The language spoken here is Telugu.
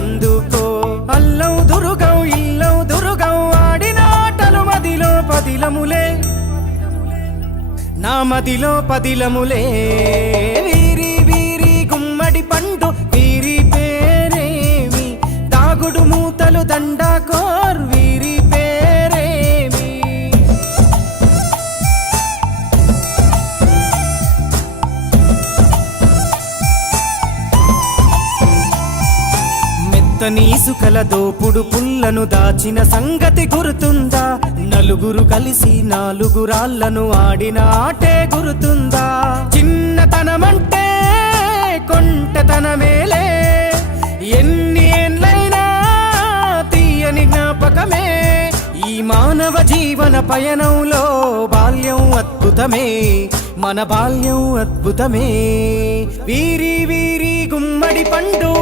అందుకో. అల్లం దురుగం ఇల్లం దురుగం ఆడిన ఆటలు మదిలో పదిలములే, నా మదిలో పదిలములే. వీరి వీరి గుమ్మడి పండు వీరి పేరేమి, దాగుడు మూతలు దండాకోర్ వీరి పేరేమి. మెత్తని ఇసుకల దోపుడు పుల్లను దాచిన సంగతి గుర్తుందా? నలుగురు కలిసి నాలుగురాళ్లను ఆడిన ఆటే గుర్తుందా? చిన్నతనమంటే కొంటతనమేలే, ఎన్ని ఏండ్లైనా తీయని జ్ఞాపకమే. ఈ మానవ జీవన పయనంలో బాల్యం అద్భుతమే, మన బాల్యం అద్భుతమే. వీరి వీరి గుమ్మడి పండు